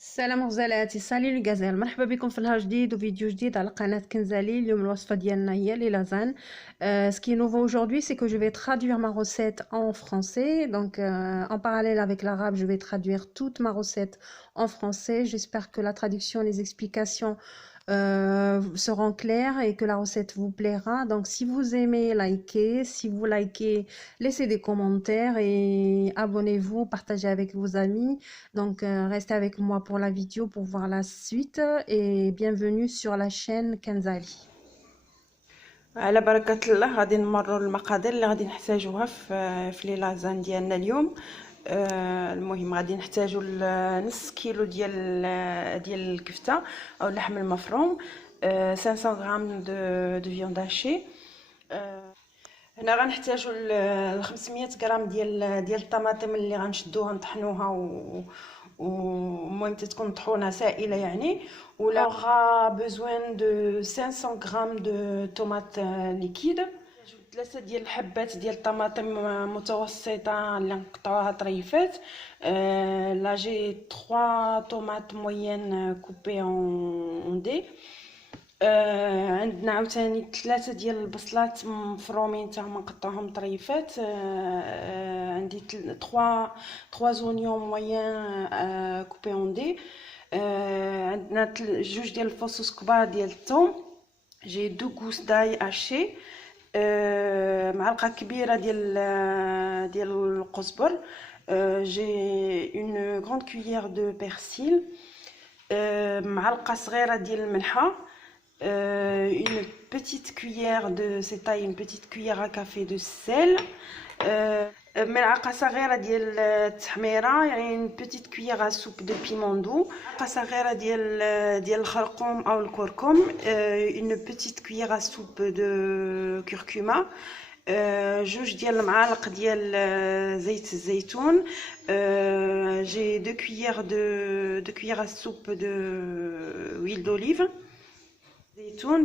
السلام غزالاتي، سالي الغزال. مرحبا بكم في نهار جديد وفيديو جديد على قناة كنزالي. اليوم الوصفة ديالنا هي لي لازان. Ce qui est nouveau aujourd'hui, c'est que je vais traduire ma recette en français. Donc, en parallèle avec l'arabe, je vais traduire toute ma recette en français. J'espère que la traduction, les explications seront claires et que la recette vous plaira. Donc, si vous aimez, likez. Si vous likez, laissez des commentaires et abonnez-vous, partagez avec vos amis. Donc, restez avec moi pour la vidéo pour voir la suite et bienvenue sur la chaîne Kenzali. على بركة الله غادي نمروا المقادير اللي غادي نحتاجوها في لي لازان ديالنا اليوم. المهم غادي نحتاجوا نص كيلو ديال الكفته او اللحم المفروم، 500 غرام دو فيوند هاشي. هنا غنحتاجوا 500 غرام ديال الطماطم اللي غنشدوها نطحنوها المهم تكون طحونه سائله يعني. ولا غا بوزوان دو 500 غرام دو طوماط ليكيد، 3 ديال الحبات ديال الطماطم متوسطه اللي نقطعوها طريفات. لا جي 3 طوماط موين كوبي اون دي. عندنا عاوتاني 3 ديال البصلات مفرومين حتى هما نقطعهم طريفات. عندي 3 زونيون موين كوبي اون دي. عندنا 2 ديال الفصوص كبار ديال الثوم. جي 2 غوس داي هاشي، معلقه كبيره ديال القزبر. جي اون غراند كويير دو بيرسيل، معلقه صغيره ديال الملحه. Une petite cuillère de c'est taille, une petite cuillère à café de sel. ملعقه صغيره ديال التحميره يعني une petite cuillère à soupe de piment doux. ملعقه صغيره ديال الخرقوم او الكركم. une petite cuillère à soupe de curcuma. 2 ديال المعالق ديال زيت الزيتون. j'ai 2 cuillères à soupe de huile d'olive زيتون.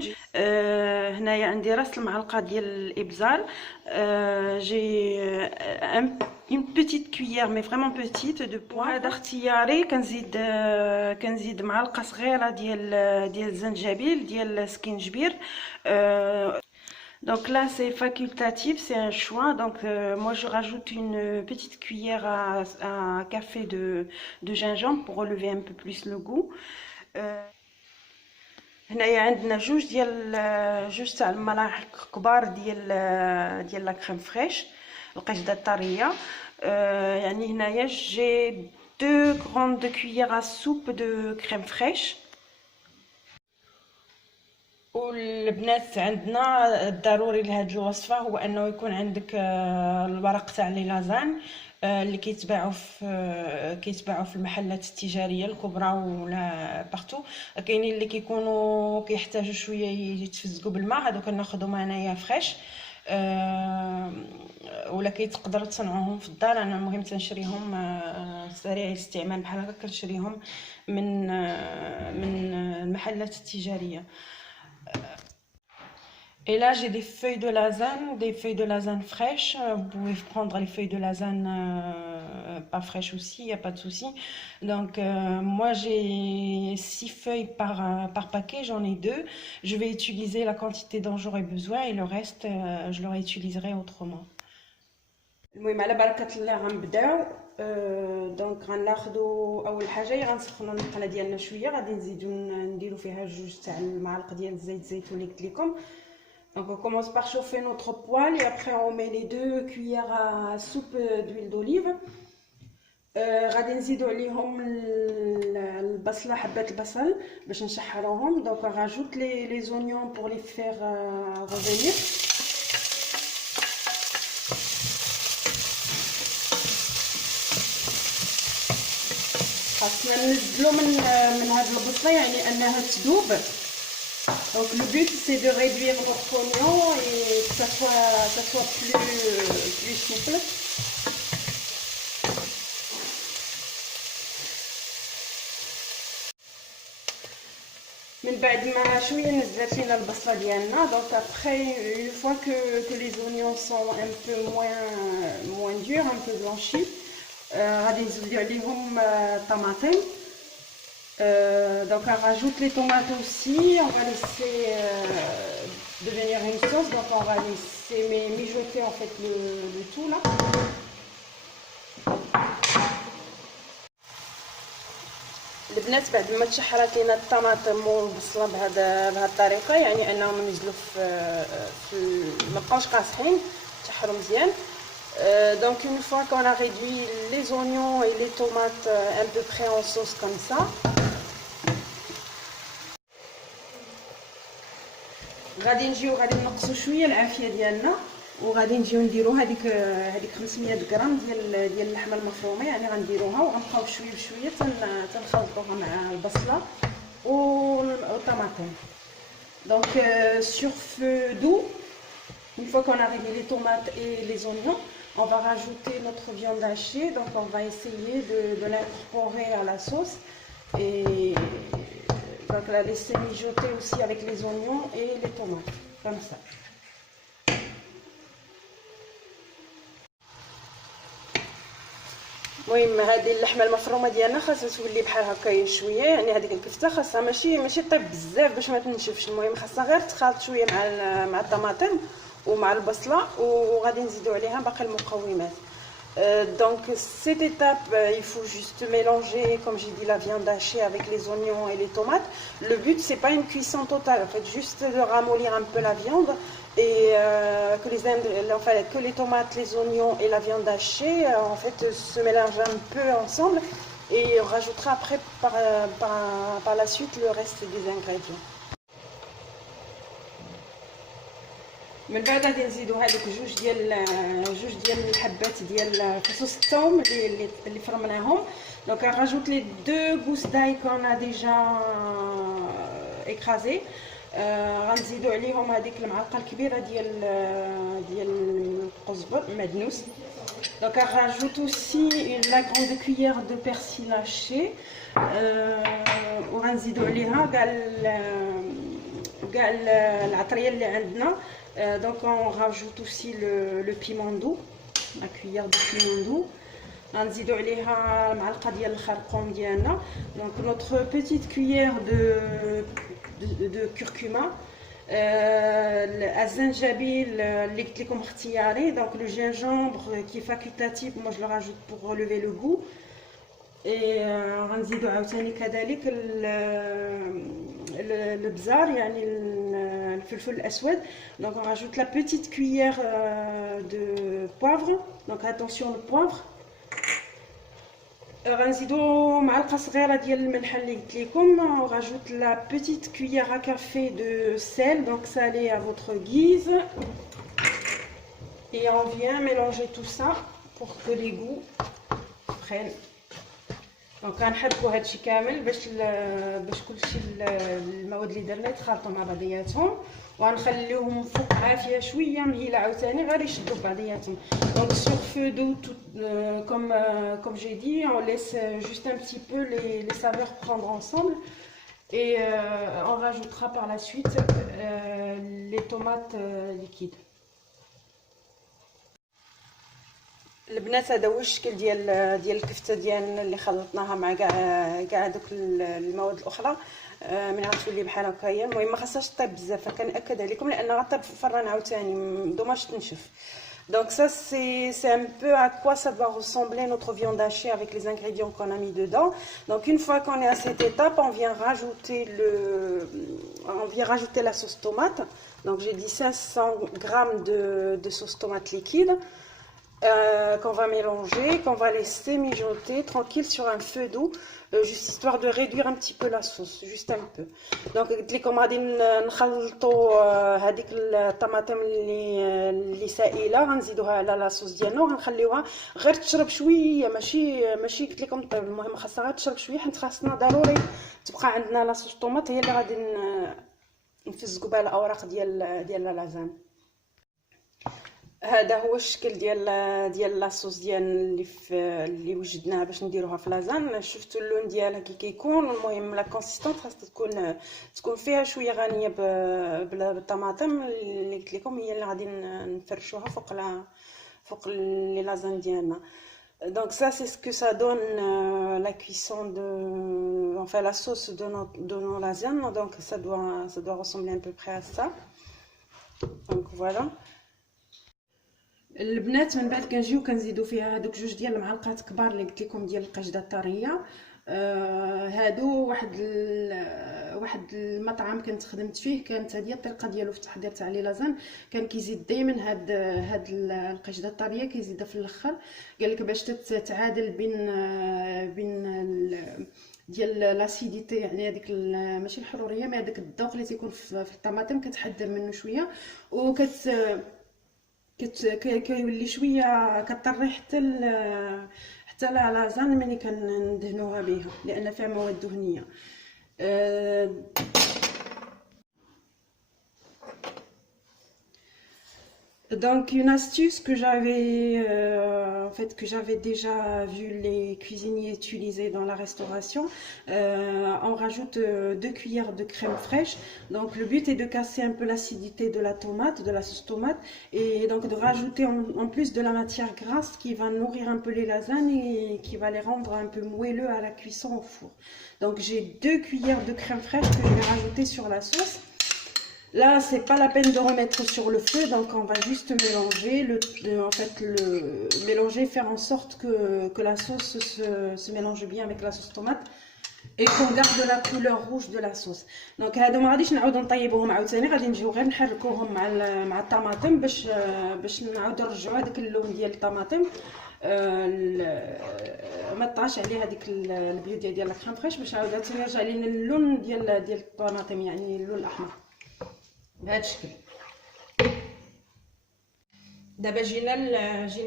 هنايا عندي راس المعلقه ديال الابزار. جي une petite cuillère mais vraiment petite de poivre. هذا اختياري. كنزيد معلقه صغيره ديال الزنجبيل ديال السكينجبير. Donc là c'est facultatif, c'est un choix. Donc moi je rajoute une petite cuillère à café de gingembre pour relever un peu plus le goût. هنايا عندنا جوج تاع الملاعق كبار ديال لا كريم فريش القشده الطريه. يعني هنايا جي 2 غراند كويير سوب دو كريم فريش. والبنات عندنا الضروري لهاد الوصفه هو انه يكون عندك الورق تاع لي لازان اللي كيتباعوا في المحلات التجاريه الكبرى ولا بارتو. كاينين اللي كيكونوا كيحتاجوا شويه يتفزقوا بالماء، هادو كناخذهم انايا فريش. ولا كيتقدروا تصنعوهم في الدار. انا المهم تنشريهم سريع الاستعمال بحال هكا، كنشريهم من المحلات التجاريه. Et là j'ai des feuilles de lasane fraîches. Vous pouvez prendre les feuilles de lasane pas fraîches aussi, il n'y a pas de souci. Donc moi j'ai 6 feuilles par paquet, j'en ai 2. Je vais utiliser la quantité dont j'aurai besoin et le reste je le réutiliserai autrement. المهم على بركه الله غنبداو. دونك غناخذوا اول حاجه غنسخنوا المقله ديالنا شويه، غادي نزيدو نديرو فيها 2 تاع المعالق ديال الزيت الزيتون اللي قلت لكم. Donc on commence par chauffer notre poêle et après on met les 2 cuillères à soupe d'huile d'olive. غادي نزيدو عليهم البصله، حبات البصل باش نشحروهم. Donc on rajoute les oignons pour les faire revenir. خاصنا ننزلو من هاد البصله يعني انها تذوب. Donc le but c'est de réduire votre oignon et que ça soit plus souple. من بعد ما شويه نزلت لينا البصله ديالنا. Donc après une fois que les oignons sont un peu moins durs, un peu blanchis, غادي نزيدو عليهم الطماطم. Donc on rajoute les tomates aussi, on va laisser devenir une sauce, donc on va laisser mijoter en fait le tout là. البنات بعد ما تشحرات لينا الطماطم والبصله بهذه الطريقه، يعني انهم نزلوا في ما بقاوش قاصحين، تشحروا مزيان. Donc une fois qu'on a réduit les oignons et les tomates un peu près en sauce comme ça, غادي نقصوا شويه العافيه ديالنا، وغادي نجيو نديرو هذيك 500 غرام ديال اللحمه المفرومه، يعني غنديروها وغنبقاو بشويه بشويه تنخلطوها مع البصله والطماطم. Donc sur feu doux, une fois qu'on a réduit les tomates et les oignons, on va rajouter notre viande hachée. Donc on va essayer de l'incorporer à la sauce et donc la laisser mijoter aussi avec les oignons et les tomates, comme ça. المهم هذه اللحمه المفرومه ديالنا خاصها تولي بحال هكايا شويه، يعني هذيك الكفته خاصها ماشي طيب بزاف باش ما تنشفش. المهم خاصها غير تخلط شويه مع الطماطم ومع البصله، وغادي نزيدو عليها باقي المقومات. Donc cette étape, il faut juste mélanger, comme j'ai dit, la viande hachée avec les oignons et les tomates. Le but, c'est pas une cuisson totale, en fait, juste de ramollir un peu la viande et que les tomates, les oignons et la viande hachée en fait se mélangent un peu ensemble, et on rajoutera après par la suite le reste des ingrédients. من بعد غادي نزيدو هذوك جوج ديال الحبات ديال فصوص الثوم اللي فرمناهم. Donc on rajoute les 2 gousses d'ail qu'on a déjà écrasées. غنزيدو عليهم هذيك المعلقه الكبيره ديال القزبر المدنوس. Donc on rajoute aussi la grande cuillère de persil haché. وغنزيدو عليها كاع العطريه اللي عندنا. Donc on rajoute aussi le piment doux, la cuillère de piment doux. غنزيدو عليها معلقه ديال الخرقوم ديالنا. Donc notre petite cuillère de curcuma. الزنجبيل اللي قلت لكم اختياري. Donc le gingembre qui est facultatif, moi je le rajoute pour relever le goût. Et غنزيدو عاوتاني كذلك البزار يعني الفلفل الاسود. Donc on rajoute la petite cuillère de poivre. Donc attention le poivre. غنزيدو معلقه صغيره ديال الملح اللي قلت لكم. On rajoute la petite cuillère à café de sel, donc salé à votre guise. Et on vient mélanger tout ça pour que les goûts prennent. دونك غنحركوا هادشي كامل باش كلشي المواد اللي درنا يتخلطوا مع بعضياتهم، وغنخليوهم فوق عافيه شويه مهيله عاوتاني غير يشدوا بعضياتهم. Donc sur feu doux, comme j'ai dit, on laisse juste un petit peu les saveurs prendre ensemble, et on rajoutera par la suite les tomates liquides. البنات هذا هو الشكل ديال الكفته ديالنا اللي خلطناها مع كاع دوك المواد الاخرى من غتولي بحال هكايا. المهم ما خاصهاش طيب بزاف، فكنأكد عليكم لان غطيب في الفران عاوتاني دوماج تنشف. Donc ça c'est un peu à quoi ça doit ressembler notre viande hachée avec les ingrédients qu'on a mis dedans. Donc une fois qu'on est à cette étape, on vient rajouter la sauce tomate. Donc j'ai dit 500 grammes de sauce tomate liquide. Qu'on va mélanger, qu'on va laisser mijoter tranquille sur un feu doux, juste histoire de réduire un petit peu la sauce, juste un peu. Donc قلت لكم غادي نخلطوا هذيك الطماطم اللي سائله غنزيدوها على لا صوص ديالنا وغنخليوها غير تشرب شويه، ماشي قلت لكم طيب. المهم خاصها غير تشرب شويه، حيت خاصنا ضروري تبقى عندنا لا صوص طوماط هي اللي غادي نفزقوا بها الاوراق ديال لازان. هذا هو الشكل ديال لاصوص ديال اللي وجدناها باش نديروها في لازان. شفتوا اللون ديالها كي كيكون. المهم لا كونسيستونس خاصها تكون فيها شويه غنيه بالطماطم اللي قلت لكم هي اللي غادي نفرشوها فوق لي لازان ديالنا. Donc ça c'est ce que ça donne la cuisson on fait la sauce de nos lasagnes, donc ça doit ressembler à peu près à ça. Donc voilà. البنات من بعد كنجيو كنزيدو فيها هادوك جوج ديال المعلقات كبار اللي قلت لكم ديال القشده الطريه. هادو واحد المطعم كنت خدمت فيه، كانت هذه الطريقه ديالو في التحضير تاع لي لازان، كان كيزيد دائما هاد القشده الطريه كيزيدها في الاخر، قال لك باش تتعادل بين ديال لاسيديتي، يعني هذيك ماشي الحروريه مي هذاك الذوق اللي تيكون في الطماطم، كتحذر منه شويه كيولي شويه كطري حتى لا لازان ملي كندهنوها بها لان فيها مواد دهنيه. Donc une astuce que j'avais déjà vu les cuisiniers utiliser dans la restauration, on rajoute 2 cuillères de crème fraîche. Donc le but est de casser un peu l'acidité de la tomate, de la sauce tomate, et donc de rajouter en plus de la matière grasse qui va nourrir un peu les lasagnes et qui va les rendre un peu moelleux à la cuisson au four. Donc j'ai 2 cuillères de crème fraîche que je vais rajouter sur la sauce. Là, c'est pas la peine de remettre sur le feu, donc on va juste mélanger, mélanger, faire en sorte que la sauce se mélange bien avec la sauce tomate et qu'on garde la couleur rouge de la sauce. Donc هادو ما غاديش نعاود نطيبوهم عاوتاني، غادي نجيو غير نحركوهم مع الطماطم باش نعاودو نرجعوا هذاك اللون ديال الطماطم، ما طاش عليه هذيك البيو ديال الكريم فريش، باش عاود يرجع لينا اللون ديال الطماطم، يعني اللون الاحمر بهذا الشكل. دابا جينا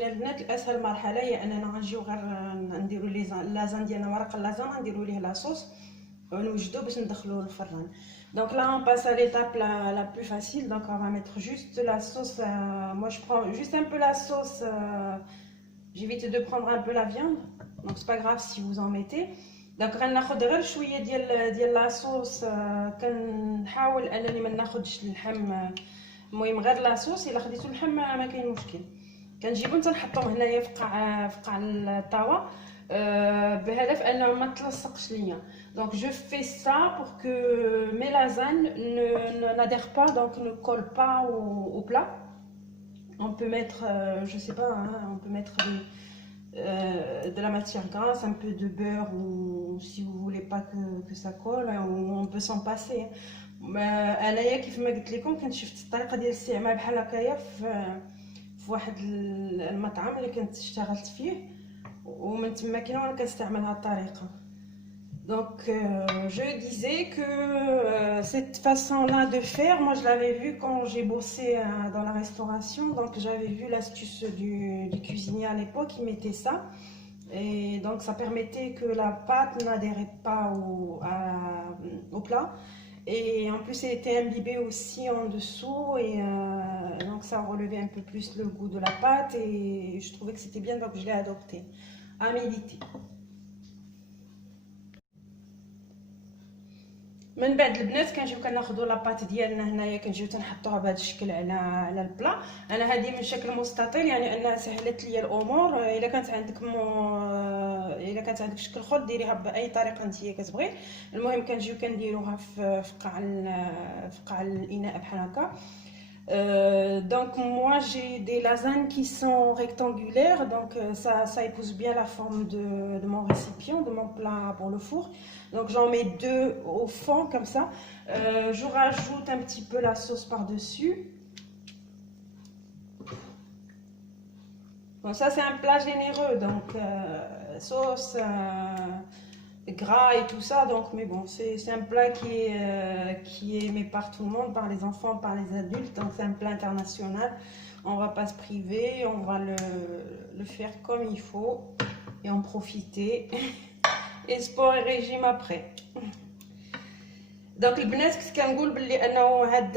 البنات لاسهل مرحله، هي اننا غنجيو غير نديرو اللازان ديالنا، ورق اللازان غنديرو ليه لاصوص ونوجدو باش ندخلوه للفران. Donc là on passe à l'étape la plus facile, donc on va mettre juste la sauce. Moi je prends juste un peu la sauce, j'évite de prendre un peu la viande, donc c'est pas grave si vous en mettez. دونك غناخد غير شويه ديال لاصوص، كنحاول انني ما ناخدش اللحم، المهم غير لاصوص، الا خديتو اللحم ما كاين مشكل. كنجيبو حتى نحطوه هنايا في قاع الطاوه، بهدف انه ما تلصقش ليا. دونك جو في سا بور كو مي لازان n'adhèrent pas, donc ne collent pas au plat. On peut mettre je sais pas, on peut mettre de la matière grasse, un peu de beurre, ou si vous voulez pas que ça colle, on peut s'en passer. انايا كيف ما قلت لكم كنت شفت الطريقه ديال الاستعمال بحال هكايا في واحد المطعم اللي كنت اشتغلت فيه، ومن تما كاين وانا كنستعمل هاد الطريقه. Donc je disais que cette façon-là de faire, moi je l'avais vu quand j'ai bossé dans la restauration, donc j'avais vu l'astuce du cuisinier à l'époque, il mettait ça, et donc ça permettait que la pâte n'adhérait pas au plat, et en plus elle était imbibée aussi en dessous, et donc ça relevait un peu plus le goût de la pâte, et je trouvais que c'était bien, donc je l'ai adopté. À méditer. من بعد البنات كنجيو كناخذوا لاباط ديالنا هنايا، كنجيو تنحطوها بهذا الشكل على البلا. انا هذه من شكل مستطيل، يعني انها سهلت لي الامور. الا كانت عندك شكل اخر ديريها باي طريقه نتيا كتبغي. المهم كنجيو كنديروها في قاع الاناء بحال هكا. Donc moi j'ai des lasagnes qui sont rectangulaires, donc ça épouse bien la forme de mon récipient, de mon plat pour le four. Donc j'en mets 2 au fond comme ça. Je rajoute un petit peu la sauce par dessus. Bon, ça c'est un plat généreux, donc sauce, gras et tout ça, donc mais bon, c'est un plat qui est aimé par tout le monde, par les enfants, par les adultes, donc c'est un plat international. On va pas se priver, on va le faire comme il faut et en profiter. Et sport et régime après. دونك البنات كنت كنقول باللي انه هاد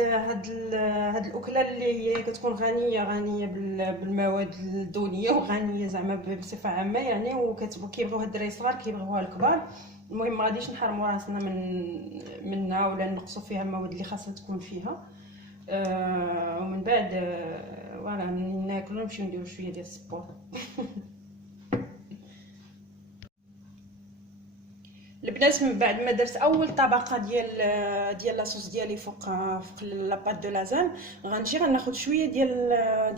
الاكله اللي هي كتكون غنيه بالمواد الدهنيه، وغنيه زعما بصفه عامه يعني، وكيبغيوها الدراري الصغار كيبغيوها الكبار. المهم ما غاديش نحرموا راسنا منها ولا نقصوا فيها المواد اللي خاصها تكون فيها. ومن بعد فوالا ناكلوا نمشيو نديروا شويه ديال السبور. البنات البنات من بعد ما درت اول طبقه ديال لاصوص ديالي فوق لاباط دو لازان، غنجي غناخذ شويه ديال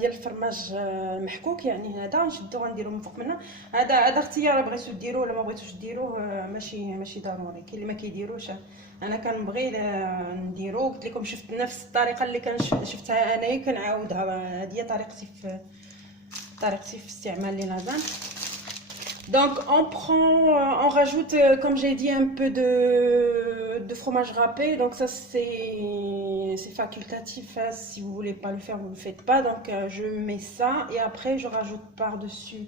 الفرماج محكوك، يعني هذا نشدو غنديرو من فوق منها. هذا اختيار، بغيتو ديروه ولا ما بغيتوش ديروه ماشي ضروري، كاين اللي ما كيديروش. انا كنبغي نديرو، قلت لكم شفت نفس الطريقه اللي شفتها انايا كنعاودها. هذه هي طريقتي في استعمال لي لازان. Donc on rajoute, comme j'ai dit, un peu de fromage râpé. Donc ça c'est facultatif, hein. Si vous voulez pas le faire, vous le faites pas. Donc je mets ça et après je rajoute par-dessus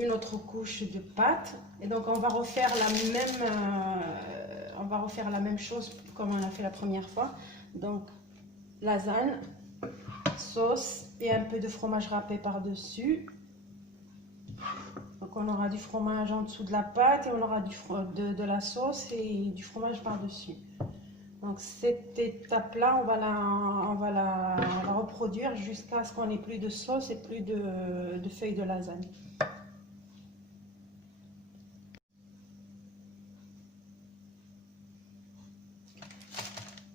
une autre couche de pâte. Et donc on va refaire la même chose comme on a fait la première fois. Donc lasagne, sauce et un peu de fromage râpé par-dessus. Donc on aura du fromage en dessous de la pâte et on aura de la sauce et du fromage par-dessus. Donc cette étape-là, on va la reproduire jusqu'à ce qu'on n'ait plus de sauce et plus de feuilles de lasagne.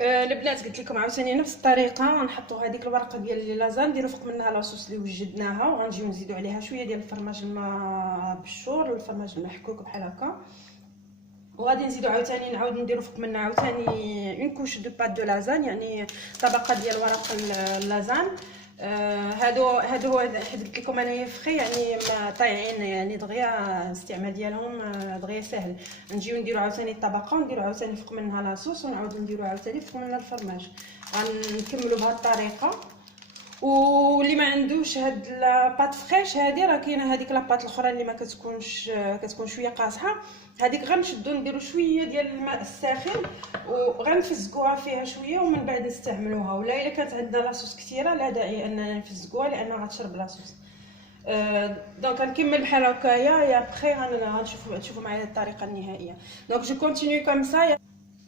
البنات قلت لكم عاوتاني نفس الطريقه، غنحطوا هذيك الورقه ديال لي لازان، نديروا فوق منها لاصوص اللي وجدناها، وغنجيو نزيدوا عليها شويه ديال الفرماج بالشور ولا الفرماج المحكوك بحال هكا، وغادي نزيدوا عاوتاني نعاود نديروا فوق منها عاوتاني اون كوش دو بات دو لازان، يعني طبقه ديال ورق اللازان. هادو حيت قلت لكم انايا فخي، يعني ما طايعين، يعني دغيا الاستعمال ديالهم دغيا سهل. نجيو نديرو عاوتاني الطبقه ونديرو عاوتاني فوق منها لاصوص ونعاودو نديرو عاوتاني فوق منها الفرماج. غنكملوا بهذه الطريقه. واللي ما عندوش هاد لاباط فريش هادي، راه كاينه هذيك لاباط الاخرى اللي ما كتكون شويه قاصحه، هذيك غنشدو نديرو شويه ديال الماء الساخن وغنفزقوها فيها شويه ومن بعد نستعملوها. ولا الا كانت عندنا لاصوص كثيره لا داعي اننا نفزقوها لانها غتشرب لاصوص. دونك غنكمل بحال هكايا، يا بخي غنشوفوا معايا الطريقه النهائيه. دونك جو كونتينيو كوم سا.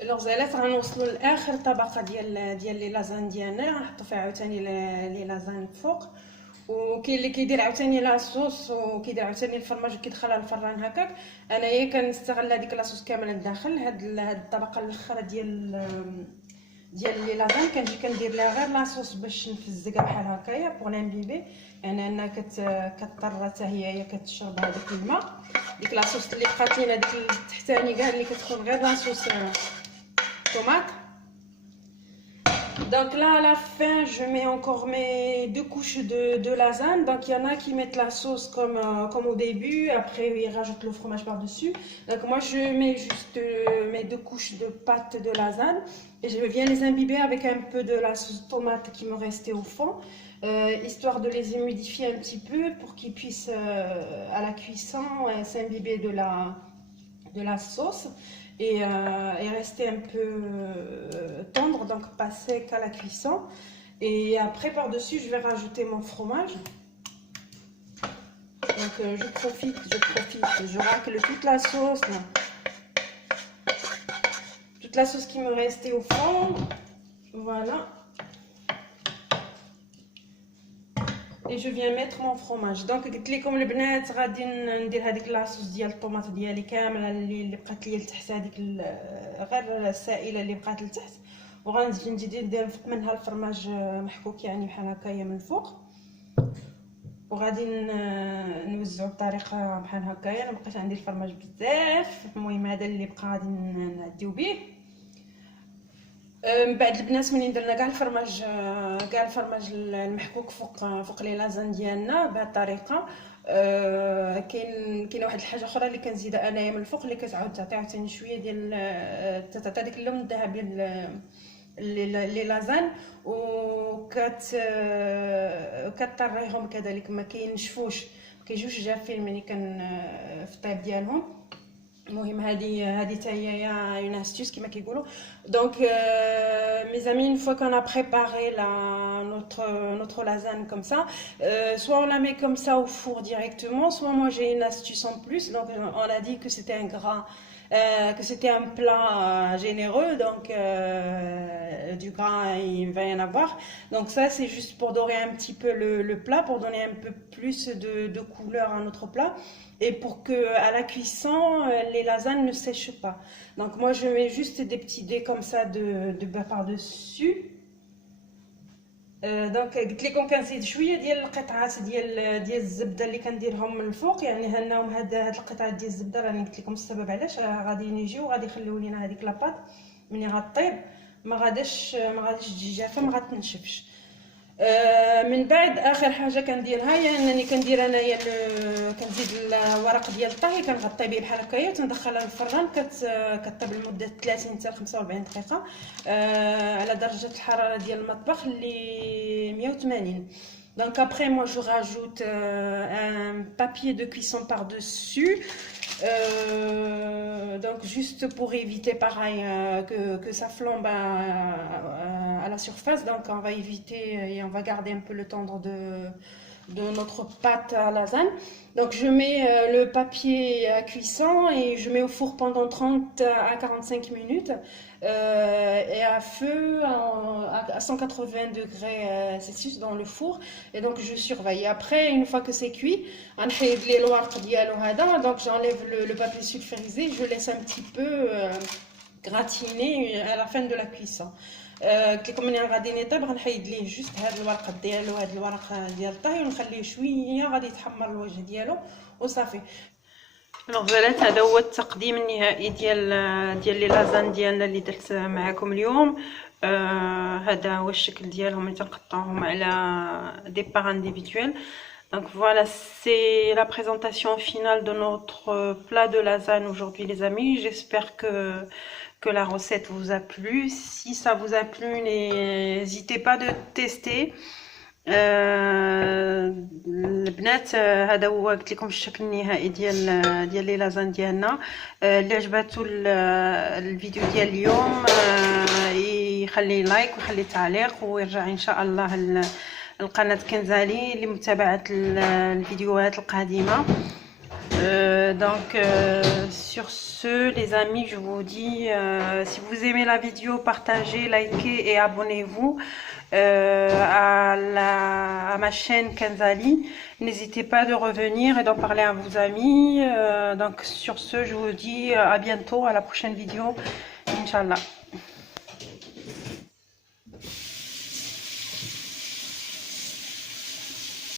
الغزالات غنوصلوا لاخر طبقه ديال لي لازان ديالنا، غنحطوا فيها عاوتاني لي لازان فوق، وكاين اللي كيدير عاوتاني لاصوص وكيدير عاوتاني الفرماج وكيدخلها للفران هكاك. انايا كنستغل هذيك لاصوص كامله لداخل هاد الطبقه الاخرى ديال لي لازان، كنجي كندير لها غير لاصوص باش نفزقها بحال هكايا بوغ لامبيبي، يعني انها كتضطر حتى هي كتشرب هذاك الماء. ديك لاصوص اللي بقات لينا ديك التحتاني كاع اللي كتكون غير لاصوص tomate. Donc là à la fin je mets encore mes 2 couches de lasagne. Donc il y en a qui mettent la sauce comme au début, après ils rajoutent le fromage par dessus. Donc moi je mets juste mes 2 couches de pâte de lasagne et je viens les imbiber avec un peu de la sauce tomate qui me restait au fond, histoire de les humidifier un petit peu pour qu'ils puissent à la cuisson s'imbiber de la sauce et rester un peu tendre, donc pas sec à la cuisson. Et après par dessus je vais rajouter mon fromage. Donc je profite, je racle toute la sauce là. Toute la sauce qui me restait au fond, voilà. Et je viens mettre mon fromage. Donc قلت لكم البنات غادي ندير هذيك لاصوص ديال الطوماط ديالي كامله اللي بقات لي لتحت، هذيك غير السائله اللي بقات لتحت، وغنجي ندير فوق منها الفرماج محكوك يعني بحال هكايا من فوق، وغادي نوزعو بطريقه بحال هكايا. انا بقيت عندي الفرماج بزاف، المهم هذا اللي بقى غادي نعديو به. من بعد البنات منين درنا كاع الفرماج المحكوك فوق لي لازان ديالنا بهذه الطريقه، كاينه واحد الحاجه اخرى اللي كنزيدها انايا من الفوق اللي كتعاود تعطي عاوتاني شويه ديال تعطي ديك اللون الذهبي لي لازان، كطريهم كذلك ما كينشفوش، ما كيجوش جافين ملي في الطيب ديالهم. المهم هذه حتى هي une astuce كما كيقولوا. Donc mes amis, une fois qu'on a préparé notre lasagne comme ça, soit on la met comme ça au four directement, soit moi j'ai une astuce en plus. Donc on a dit que c'était un gras que c'était un plat généreux, donc du gras il va y en avoir. Donc ça c'est juste pour dorer un petit peu le plat, pour donner un peu plus de couleur à notre plat et pour que à la cuisson les lasagnes ne sèchent pas. Donc moi je mets juste des petits dés comme ça de beurre par-dessus. دونك قلت لكم كنزيد شويه ديال القطعات ديال الزبده اللي كنديرهم من الفوق، يعني هناهم هاد القطعات ديال الزبده راني قلت لكم السبب علاش غادي يجيو غادي يخليو لينا هذيك لاباط ملي غطيب ما غاديش تجي جافه، ما غتنشفش. من بعد اخر حاجه كنديرها هي انني كندير انايا كنزيد الورق ديال الطهي كنغطي به بحال هكايا وتندخلها للفران كطيب لمده 30 حتى 45 دقيقه على درجه الحراره ديال المطبخ اللي 180. Donc après moi je rajoute un papier de cuisson par-dessus, donc juste pour éviter pareil que ça flambe à la surface. Donc on va éviter et on va garder un peu le tendre de notre pâte à lasagne. Donc je mets le papier à cuisson et je mets au four pendant 30 à 45 minutes et à feu à 180 degrés Celsius dans le four, et donc je surveille. Après une fois que c'est cuit نحيد لي الورق ديالو هذا، donc j'enlève le papier sulfurisé, je laisse un petit peu gratiner à la fin de la cuisson. قلت لكم ملي غادي نطيب غنحيد ليه جوست هذا الورق ديالو، هذا الورق ديال الطهي، ونخليه شويه غادي يتحمر الوجه ديالو وصافي. الغزالات هذا هو التقديم النهائي ديال لي لازان ديالنا اللي درت معكم اليوم. هذا هو الشكل ديالهم اللي تنقطعوهم على دي بار انديفيدويل. Donc voilà, c'est la présentation finale de notre plat de lasagne aujourd'hui les amis. J'espère que la recette vous a plu. Si ça vous a plu, n'hésitez pas de tester. البنات هذا هو قلت لكم الشكل النهائي ديال لي لازان ديالنا. اللي عجباتو الفيديو ديال اليوم يخلي لايك ويخلي تعليق ويرجع ان شاء الله القناة كنزالي لمتابعة الفيديوهات القادمة. Donc sur ce les amis, je vous dis si vous aimez la vidéo, partagez, likez et abonnez-vous à ma chaîne Kenzali. N'hésitez pas de revenir et d'en parler à vos amis. Donc sur ce je vous dis à bientôt, à la prochaine vidéo, Inch'Allah.